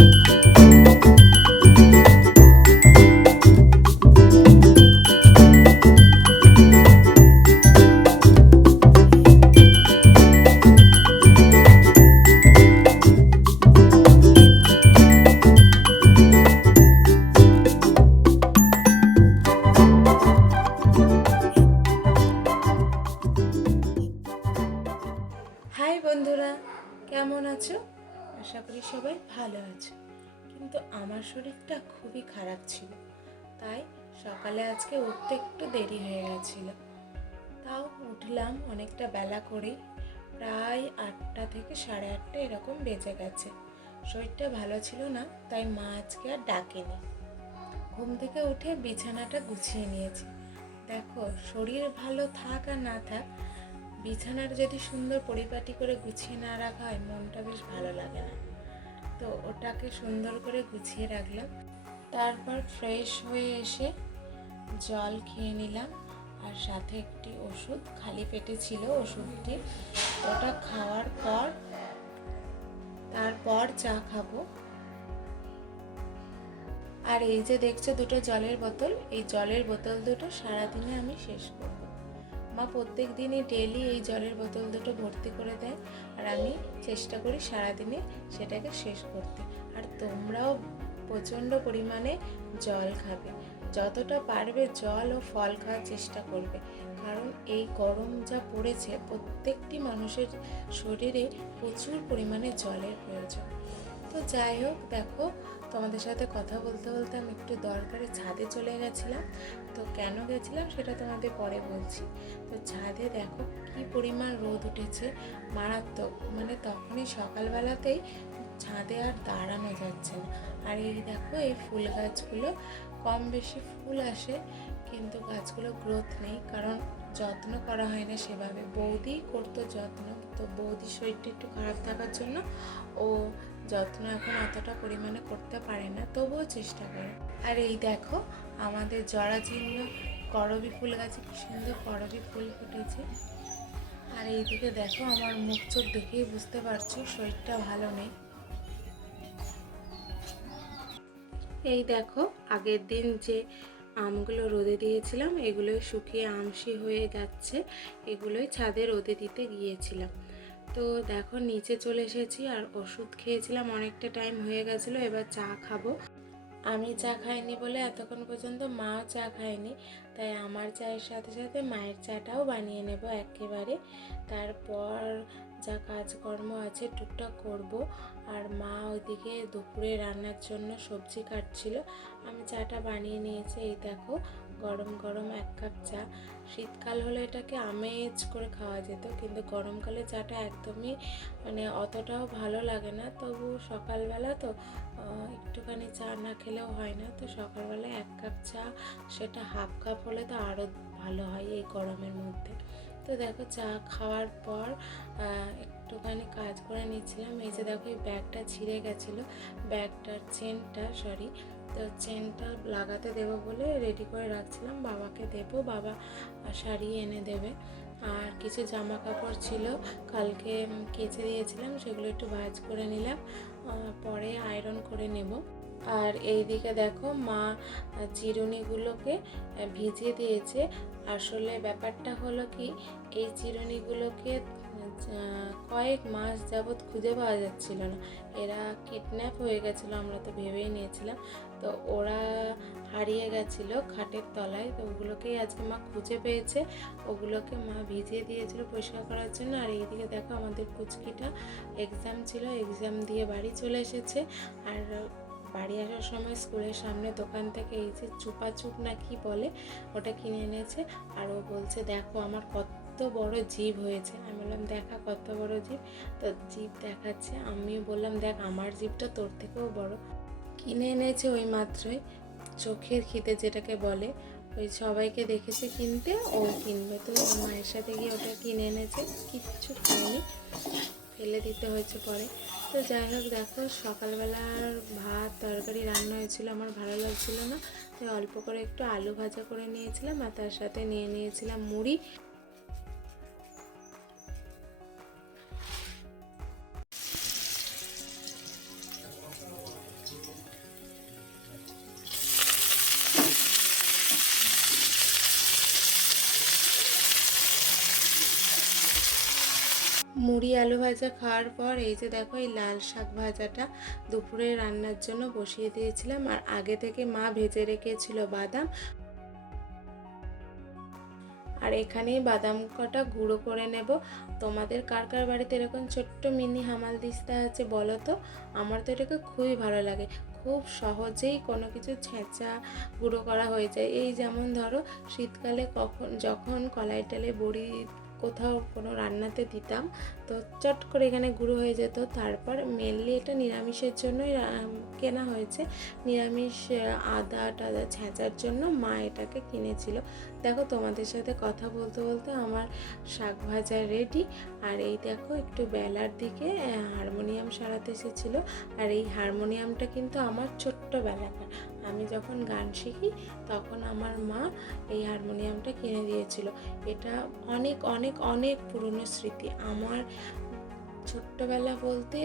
High বন্ধুরা, কেমন আছো? আশা করি সবাই ভালো আছো। কিন্তু আমার শরীরটা খুবই খারাপ ছিল, তাই সকালে আজকে উঠতে একটু দেরি হয়ে গেছিল। তাও উঠলাম অনেকটা বেলা করেই, প্রায় 8টা থেকে 8:30 এরকম বেজে গেছে। শরীরটা ভালো ছিল না, তাই মা আজকে আর ডাকেনি। ঘুম থেকে উঠে বিছানাটা গুছিয়ে নিয়েছি। দেখো, শরীর ভালো থাক আর না থাক, বিছানার যদি সুন্দর পরিপাটি করে গুছিয়ে না রাখা হয়, মনটা বেশ ভালো লাগে না। তো ওটাকে সুন্দর করে গুছিয়ে রাখলাম। তারপর ফ্রেশ হয়ে এসে জল খেয়ে নিলাম, আর সাথে একটি ওষুধ খালি পেটে ছিল ওষুধটি। ওটা খাওয়ার পর তারপর চা খাবো। আর এই যে দেখছো দুটো জলের বোতল, এই জলের বোতল দুটো সারাদিনে আমি শেষ করব। মা প্রত্যেক দিনই ডেলি এই জলের বোতল দুটো ভর্তি করে দেয়, আর আমি চেষ্টা করি সারাদিনে সেটাকে শেষ করতে। আর তোমরাও প্রচণ্ড পরিমাণে জল খাবে, যতটা পারবে জল ও ফল খাওয়ার চেষ্টা করবে, কারণ এই গরম যা পড়েছে প্রত্যেকটি মানুষের শরীরে প্রচুর পরিমাণে জলের প্রয়োজন। তো যাই হোক, দেখো, তোমাদের সাথে কথা বলতে বলতে আমি একটু দরকারে ছাদে চলে গেছিলাম। তো কেন গেছিলাম সেটা তোমাদের পরে বলছি। তো ছাদে দেখো কি পরিমাণ রোদ উঠেছে, মারাত্মক। মানে তখনই সকালবেলাতেই ছাদে আর দাঁড়ানো যাচ্ছে না। আর এই দেখো, এই ফুল গাছগুলো কম বেশি ফুল আসে, কিন্তু গাছগুলো গ্রোথ নেই, কারণ যত্ন করা হয় না সেভাবে। বৌদি করতো যত্ন, তো বৌদির শরীরটা একটু খারাপ থাকার জন্য ও যত্ন এখন অতটা পরিমাণে করতে পারে না, তবুও চেষ্টা করে। আর এই দেখো, আমাদের জরাজীর্ণ করবী ফুল গাছে কি সুন্দর করবী ফুল ফুটেছে। আর এইদিকে দেখো, আমার মুখ চোখ দেখেই বুঝতে পারছো শরীরটা ভালো নেই। এই দেখো, আগের দিন যে আমগুলো রোদে দিয়েছিলাম, এগুলোই শুকিয়ে আমশি হয়ে যাচ্ছে। এগুলোই ছাদে রোদে দিতে গিয়েছিলাম। তো দেখো, নিচে চলে এসেছি, আর ওষুধ খেয়েছিলাম, অনেকটা টাইম হয়ে গেছিলো। এবার চা খাবো। আমি চা খাইনি বলে এতক্ষণ পর্যন্ত মাও চা খায়নি, তাই আমার চায়ের সাথে সাথে মায়ের চাটাও বানিয়ে নেব একেবারে। তারপর যা কাজকর্ম আছে টুকটাক করব। আর মা ওইদিকে দুপুরে রান্নার জন্য সবজি কাটছিল, আমি চাটা বানিয়ে নিয়েছি। এই দেখো, গরম গরম 1 কাপ চা। শীতকাল হলে এটাকে আমেজ করে খাওয়া যেত, কিন্তু গরমকালে চাটা একদমই মানে অতটাও ভালো লাগে না। তবু সকালবেলা তো একটুখানি চা না খেলেও হয় না। তো সকালবেলা 1 কাপ চা, সেটা হাফ কাপ হলে তো আরও ভালো হয় এই গরমের মধ্যে। তো দেখো, চা খাওয়ার পর একটুখানি কাজ করে নিচ্ছিলাম। এই যে দেখো, এই ব্যাগটা ছিঁড়ে গেছিলো, ব্যাগটার চেনটা, তো চেনটা লাগাতে দেবো বলে রেডি করে রাখছিলাম, বাবাকে দেবো, বাবা সারিয়ে এনে দেবে। আর কিছু জামা কাপড় ছিল কালকে কেচে দিয়েছিলাম, সেগুলো একটু ভাঁজ করে নিলাম, পরে আয়রন করে নেব। আর এই দিকে দেখো, মা চিরুনিগুলোকে ভিজিয়ে দিয়েছে। আসলে ব্যাপারটা হলো কি, এই চিরুনিগুলোকে কয়েক মাস যাবৎ খুঁজে পাওয়া যাচ্ছিল না। এরা কিডন্যাপ হয়ে গেছিলো, আমরা তো ভেবেই নিয়েছিলাম। তো ওরা হারিয়ে গেছিলো খাটের তলায়, তো ওগুলোকেই আজকে মা খুঁজে পেয়েছে। ওগুলোকে মা ভিজিয়ে দিয়েছিল পরিষ্কার করার জন্য। আর এইদিকে দেখো, আমাদের পুচকিটা এক্সাম ছিল, এক্সাম দিয়ে বাড়ি চলে এসেছে। আর বাড়ি আসার সময় স্কুলের সামনে দোকান থেকে এই যে চুপাচুপ না কি বলে, ওটা কিনে এনেছে। আর ও বলছে, দেখো আমার কত বড় জিভ হয়েছে। আমি বললাম, দেখা কত বড় জিভ। তো জিভ দেখাচ্ছে, আমি বললাম, দেখ আমার জিভটা তোর থেকেও বড়। কিনে এনেছে ওই মাত্রই, চোখের খিদে যেটাকে বলে। ওই সবাইকে দেখেছে কিনতে, ও কিনবে, তো ওর মায়ের সাথে গিয়ে ওটা কিনে এনেছে। কিচ্ছু খায়নি, ফেলে দিতে হয়েছে পরে। তো যাই হোক, দেখো, সকালবেলার ভাত তরকারি রান্না হয়েছিল, আমার ভালো লাগছিল না, তাই অল্প করে একটু আলু ভাজা করে নিয়েছিলাম, আর তার সাথে নিয়ে নিয়েছিলাম মুড়ি। মুড়ি আলু ভাজা খাওয়ার পর এই যে দেখো এই লাল শাক ভাজাটা দুপুরে রান্নার জন্য বসিয়ে দিয়েছিলাম। আর আগে থেকে মা ভেজে রেখেছিল বাদাম, আর এখানেই বাদাম কটা গুঁড়ো করে নেব। তোমাদের কার কার বাড়িতে এরকম ছোট্ট মিনি হামালদিস্তা আছে বলো তো? আমার তো এটাকে খুবই ভালো লাগে, খুব সহজেই কোনো কিছু ছেঁচা গুঁড়ো করা হয়ে যায়। এই যেমন ধরো শীতকালে যখন কলাই টালে বড়ি কোথাও কোনো রান্নাতে দিতাম, তো চট করে এখানে গুঁড়ো হয়ে যেত। তারপর মেনলি এটা নিরামিষের জন্যই কেনা হয়েছে, নিরামিষ আদা টাদা ছেঁচার জন্য মা এটাকে কিনেছিল। দেখো তোমাদের সাথে কথা বলতে বলতে আমার শাক ভাজা রেডি। আর এই দেখো একটু বেলার দিকে হারমোনিয়াম সারাতে এসেছিলো। আর এই হারমোনিয়ামটা কিন্তু আমার ছোট্টবেলাকার, আমি যখন গান শিখি তখন আমার মা এই হারমোনিয়ামটা কিনে দিয়েছিল। এটা অনেক অনেক অনেক পুরনো স্মৃতি আমার। ছোট্টবেলা বলতে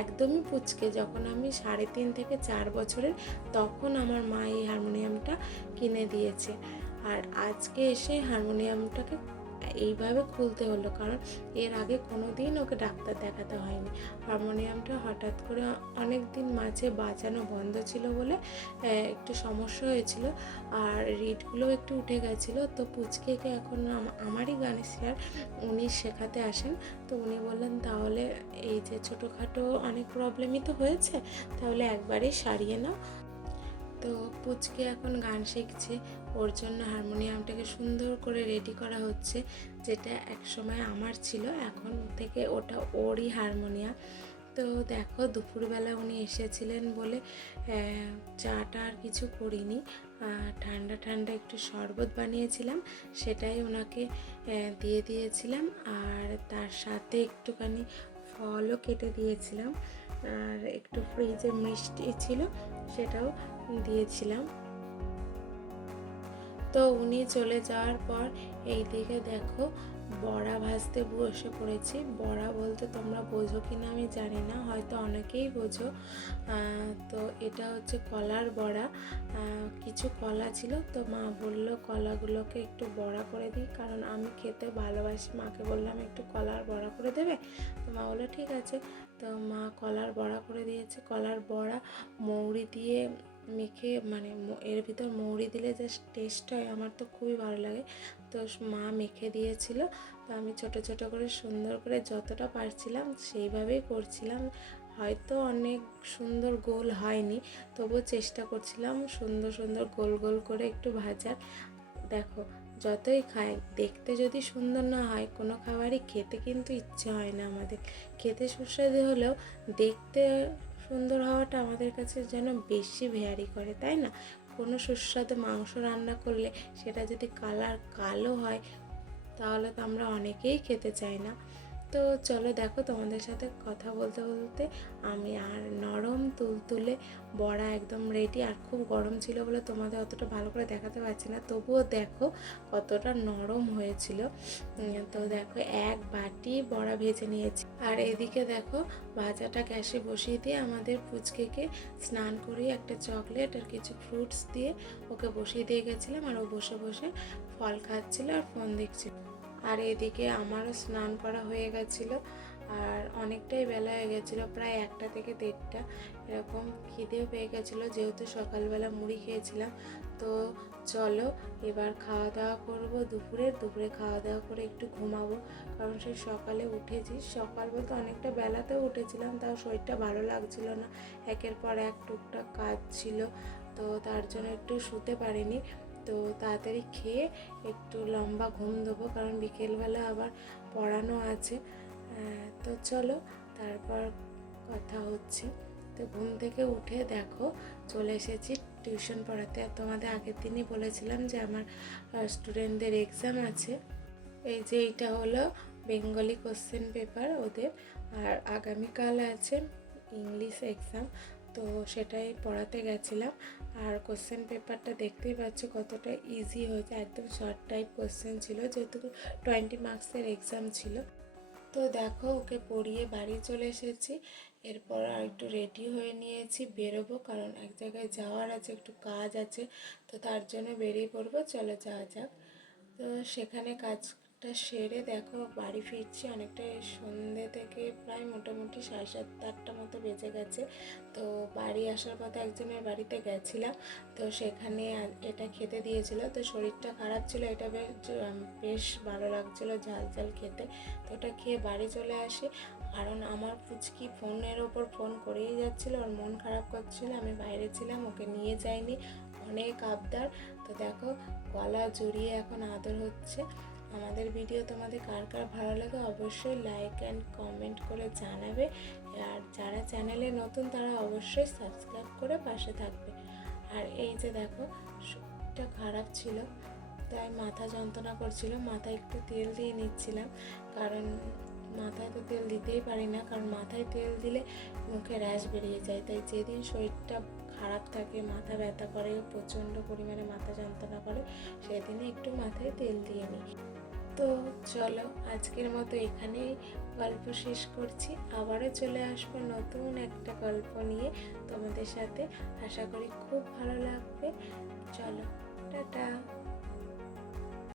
একদমই পুচকে, যখন আমি 3.5 থেকে 4 বছরের, তখন আমার মা এই হারমোনিয়ামটা কিনে দিয়েছে। আর আজকে এসে হারমোনিয়ামটাকে এইভাবে খুলতে হলো, কারণ এর আগে কোনো দিন ওকে ডাক্তার দেখাতে হয়নি। হারমোনিয়ামটা হঠাৎ করে অনেক দিন মাঝে বাজানো বন্ধ ছিল বলে একটু সমস্যা হয়েছিল, আর রিডগুলো একটু উঠে গেছিলো। তো পুচকেকে এখন আমারই গানের স্যার, উনি শেখাতে আসেন। তো উনি বললেন তাহলে এই যে ছোটোখাটো অনেক প্রবলেমই তো হয়েছে, তাহলে একবারেই সারিয়ে নাও। তো পুচকে এখন গান শিখছে, ওর জন্য হারমোনিয়ামটাকে সুন্দর করে রেডি করা হচ্ছে। যেটা এক সময় আমার ছিল, এখন থেকে ওটা ওরই হারমোনিয়াম। তো দেখো দুপুরবেলা উনি এসেছিলেন বলে চাটা আর কিছু করিনি, ঠান্ডা ঠান্ডা একটু শরবত বানিয়েছিলাম, সেটাই ওনাকে দিয়ে দিয়েছিলাম। আর তার সাথে একটুখানি ফলও কেটে দিয়েছিলাম, আর একটু ফ্রিজে মিষ্টি ছিল সেটাও দিয়েছিলাম। তো উনি চলে যাওয়ার পর এই দিকে দেখো বড়া ভাজতে বসে পড়েছি। বড়া বলতে তোমরা বোঝো কি না আমি জানি না, হয়তো অনেকেই বোঝো। তো এটা হচ্ছে কলার বড়া। কিছু কলা ছিল, তো মা বললো কলাগুলোকে একটু বড়া করে দিই, কারণ আমি খেতে ভালোবাসি। মাকে বললাম একটু কলার বড়া করে দেবে, তো মা বললো ঠিক আছে। তো মা কলার বড়া করে দিয়েছে। কলার বড়া মৌরি দিয়ে মেখে, মানে এর ভিতর মৌরি দিলে জাস্ট টেস্ট হয়, আমার তো খুবই ভালো লাগে। তো মা মেখে দিয়েছিল, তো আমি ছোট ছোট করে সুন্দর করে যতটা পারছিলাম সেইভাবেই করছিলাম। হয়তো অনেক সুন্দর গোল হয়নি, তবুও চেষ্টা করছিলাম সুন্দর সুন্দর গোল গোল করে একটু ভাজার। দেখো যতই খাই, দেখতে যদি সুন্দর না হয় কোনো খাবারই খেতে কিন্তু ইচ্ছে হয় না আমাদের। খেতে সুস্বাদু হলেও দেখতে সুন্দর হওয়াটা আমাদের কাছে যেন বেশি ভ্যারি করে, তাই না? কোনো সুস্বাদু মাংস রান্না করলে সেটা যদি কালার কালো হয়, তাহলে তো আমরা অনেকেই খেতে চাই না। তো চলো দেখো তোমাদের সাথে কথা বলতে বলতে আমি আর নরম তুলতুলে বড়া একদম রেডি। আর খুব গরম ছিল বলে তোমাদের অতটা ভালো করে দেখাতে পারছি না, তবুও দেখো কতটা নরম হয়েছিল। তো দেখো এক বাটি বড়া ভেজে নিয়েছি। আর এদিকে দেখো ভাজাটা গ্যাসে বসিয়ে দিয়ে আমাদের পুচকেকে স্নান করিয়ে একটা চকলেট আর কিছু ফ্রুটস দিয়ে ওকে বসিয়ে দিয়ে গেছিলাম। আর ও বসে বসে ফল খাচ্ছিল আর ফোন দেখছিল। আর এদিকে আমারও স্নান করা হয়ে গেছিলো, আর অনেকটাই বেলা হয়ে গেছিলো, প্রায় 1টা থেকে 1:30 এরকম। খিদেও পেয়ে গেছিলো যেহেতু সকালবেলা মুড়ি খেয়েছিলাম। তো চলো এবার খাওয়া দাওয়া করবো। দুপুরে খাওয়া দাওয়া করে একটু ঘুমাবো, কারণ সেই সকালে উঠেছি। সকাল বলতে অনেকটা বেলাতেও উঠেছিলাম, তাও শরীরটা ভালো লাগছিল না, একের পর এক টুকটাক কাজ ছিল, তো তার জন্য একটু শুতে পারিনি। তো তাড়াতাড়ি খেয়ে একটু লম্বা ঘুম দেবো, কারণ বিকেলবেলা আবার পড়ানো আছে। তো চলো তারপর কথা হচ্ছে। তো ঘুম থেকে উঠে দেখো চলে এসেছি টিউশন পড়াতে। আর তোমাদের আগের দিনই বলেছিলাম যে আমার স্টুডেন্টদের এক্সাম আছে। এই যে এইটা হলো বেঙ্গলি কোশ্চেন পেপার ওদের, আর আগামীকাল আছে ইংলিশ এক্সাম, তো সেটাই পড়াতে গেছিলাম। আর কোশ্চেন পেপারটা দেখতেই পাচ্ছ কতটা ইজি হয়েছে, একদম শর্ট টাইপ কোশ্চেন ছিল, যেহেতু 20 মার্কসের এক্সাম ছিল। তো দেখো ওকে পড়িয়ে বাড়ি চলে এসেছি। এরপর আর একটু রেডি হয়ে নিয়েছি, বেরোবো, কারণ এক জায়গায় যাওয়ার আছে, একটু কাজ আছে, তো তার জন্য বেরিয়ে পড়বো। চলো যাওয়া যাক। তো সেখানে কাজ কাজটা সেরে দেখো বাড়ি ফিরছি, অনেকটা সন্ধ্যে থেকে প্রায় মোটামুটি 7:30-8টা মতো বেজে গেছে। তো বাড়ি আসার পথে একজনের বাড়িতে গেছিলাম, তো সেখানে এটা খেতে দিয়েছিল, তো শরীরটা খারাপ ছিল, এটা বেশ ভালো লাগছিলো ঝাল ঝাল খেতে। তো ওটা খেয়ে বাড়ি চলে আসি, কারণ আমার পুচকি ফোনের ওপর ফোন করেই যাচ্ছিলো, ওর মন খারাপ করছিল, আমি বাইরে ছিলাম, ওকে নিয়ে যাইনি, অনেক আবদার। তো দেখো গলা জড়িয়ে এখন আদর হচ্ছে। আমাদের ভিডিও তোমাদের কার কার ভালো লাগে অবশ্যই লাইক অ্যান্ড কমেন্ট করে জানাবে, আর যারা চ্যানেলে নতুন তারা অবশ্যই সাবস্ক্রাইব করে পাশে থাকবে। আর এই যে দেখো শরীরটা খারাপ ছিল, তাই মাথা যন্ত্রণা করছিল, মাথায় একটু তেল দিয়ে নিচ্ছিলাম, কারণ মাথায় তো তেল দিতেই পারি না, কারণ মাথায় তেল দিলে মুখে র্যাশ বেরিয়ে যায়। তাই যেদিন শরীরটা খারাপ থাকে, মাথা ব্যথা করে, প্রচণ্ড পরিমাণে মাথা যন্ত্রণা করে, সেদিনে একটু মাথায় তেল দিয়ে নিই। তো চলো আজকের মতো এখানেই গল্প শেষ করছি, আবারও চলে আসবো নতুন একটা গল্প নিয়ে তোমাদের সাথে, আশা করি খুব ভালো লাগবে। চলো টাটা।